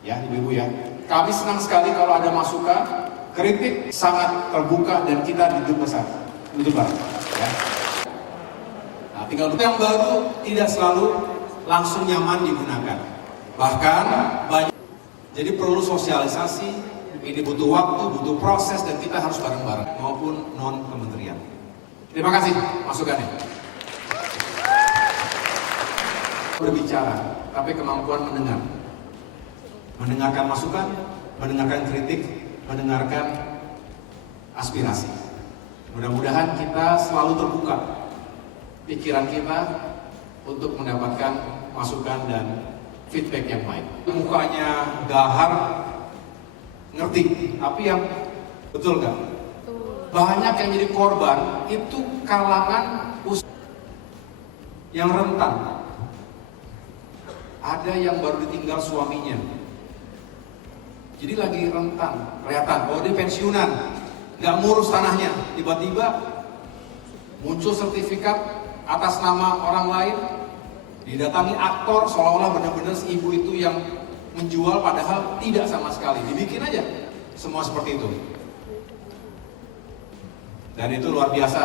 Ya, Ibu-ibu ya. Kami senang sekali kalau ada masukan, kritik sangat terbuka dan kita duduk bersama. Duduk bareng. Ya. Nah, tinggal yang baru tidak selalu langsung nyaman digunakan. Bahkan banyak. Jadi perlu sosialisasi, ini butuh waktu, butuh proses, dan kita harus bareng-bareng maupun non-kementerian. Terima kasih masukannya. Berbicara, tapi kemampuan mendengar. Mendengarkan masukan, mendengarkan kritik, mendengarkan aspirasi. Mudah-mudahan kita selalu terbuka pikiran kita untuk mendapatkan masukan dan feedback yang baik. Mukanya gahar, ngerti, tapi yang betul nggak? Banyak yang jadi korban itu kalangan yang rentan. Ada yang baru ditinggal suaminya, jadi lagi rentan, kelihatan bahwa dia pensiunan, nggak ngurus tanahnya, tiba-tiba muncul sertifikat atas nama orang lain, didatangi aktor seolah-olah benar-benar si ibu itu yang menjual, padahal tidak sama sekali, dibikin aja semua seperti itu. Dan itu luar biasa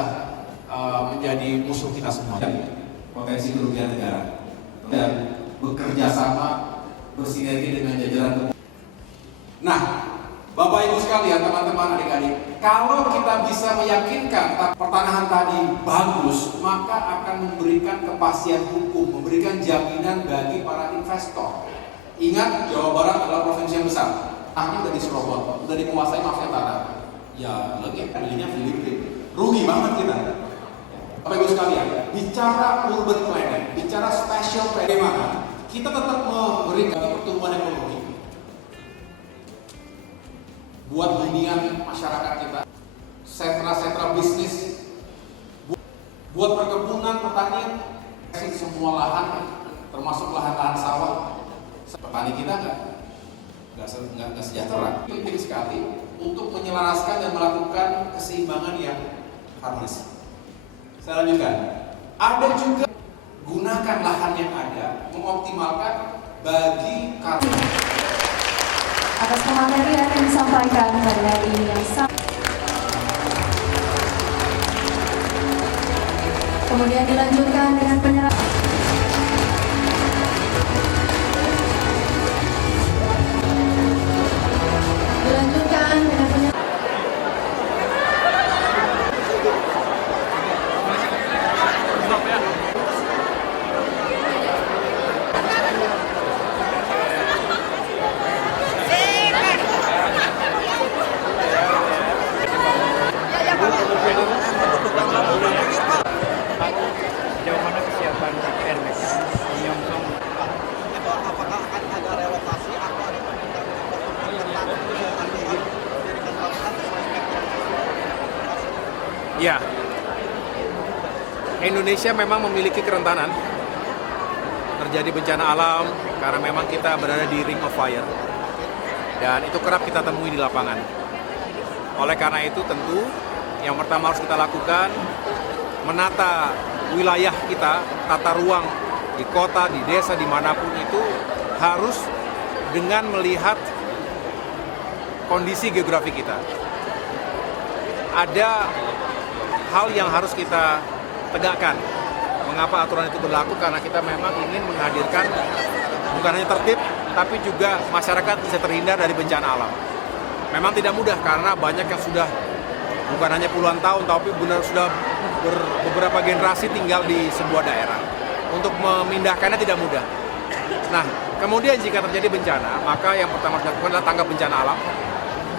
menjadi musuh kita semua. Potensi kerugian negara dan bekerja sama, bersinergi dengan jajaran. Nah, Bapak Ibu sekalian, teman-teman, adik-adik, kalau kita bisa meyakinkan pertanahan tadi bagus, maka akan memberikan kepastian hukum, memberikan jaminan bagi para investor. Ingat, Jawa Barat adalah provinsi yang besar. Tanahnya udah diserobot, udah dikuasai mafia tanah. Ya, lagi pilihnya Filipina. Rugi banget kita. Bapak Ibu sekalian, bicara urban planning, bicara spatial planning, bagaimana kita tetap memberikan pertumbuhan ekonomi buat hunian masyarakat kita, sentra-sentra bisnis, buat perkebunan, pertanian, semua lahan, termasuk lahan-lahan sawah. Petani kita nggak sejahtera. Penting sekali untuk menyelaraskan dan melakukan keseimbangan yang harmonis. Saya lanjutkan. Ada juga gunakan lahan yang ada, mengoptimalkan bagi kartu. Atas materi yang akan disampaikan pada hari ini yang sama. Kemudian dilanjutkan dengan penyerahan. Dilanjutkan dengan penyerahan. Sejauh mana kesiapan KPR menyongsong? Apakah akan ada relokasi atau ada Ya, Indonesia memang memiliki kerentanan terjadi bencana alam karena memang kita berada di ring of fire dan itu kerap kita temui di lapangan. Oleh karena itu tentu yang pertama harus kita lakukan menata wilayah kita, tata ruang di kota, di desa, dimanapun itu harus dengan melihat kondisi geografi kita. Ada hal yang harus kita tegakkan. Mengapa aturan itu berlaku? Karena kita memang ingin menghadirkan bukan hanya tertib, tapi juga masyarakat bisa terhindar dari bencana alam. Memang tidak mudah karena banyak yang sudah bukan hanya puluhan tahun, tapi benar sudah beberapa generasi tinggal di sebuah daerah. Untuk memindahkannya tidak mudah. Nah, kemudian jika terjadi bencana, maka yang pertama harus dilakukan adalah tanggap bencana alam.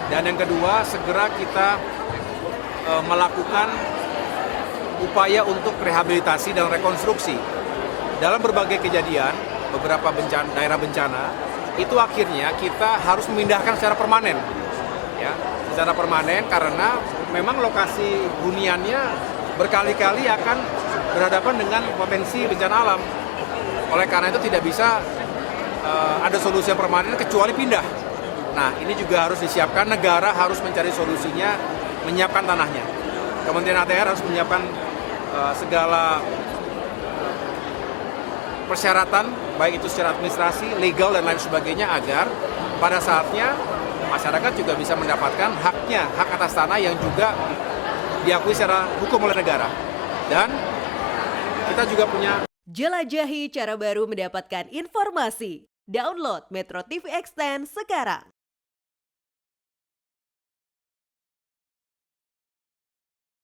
Dan yang kedua, segera kita melakukan upaya untuk rehabilitasi dan rekonstruksi. Dalam berbagai kejadian, beberapa daerah bencana, itu akhirnya kita harus memindahkan secara permanen. Ya, secara permanen karena memang lokasi huniannya berkali-kali akan berhadapan dengan potensi bencana alam. Oleh karena itu tidak bisa ada solusi yang permanen kecuali pindah. Nah, ini juga harus disiapkan, negara harus mencari solusinya, menyiapkan tanahnya. Kementerian ATR harus menyiapkan segala persyaratan, baik itu secara administrasi, legal, dan lain sebagainya, agar pada saatnya masyarakat juga bisa mendapatkan haknya, hak atas tanah yang juga diakui secara hukum oleh negara. Dan kita juga punya Jelajahi cara baru mendapatkan informasi. Download Metro TV Extend sekarang.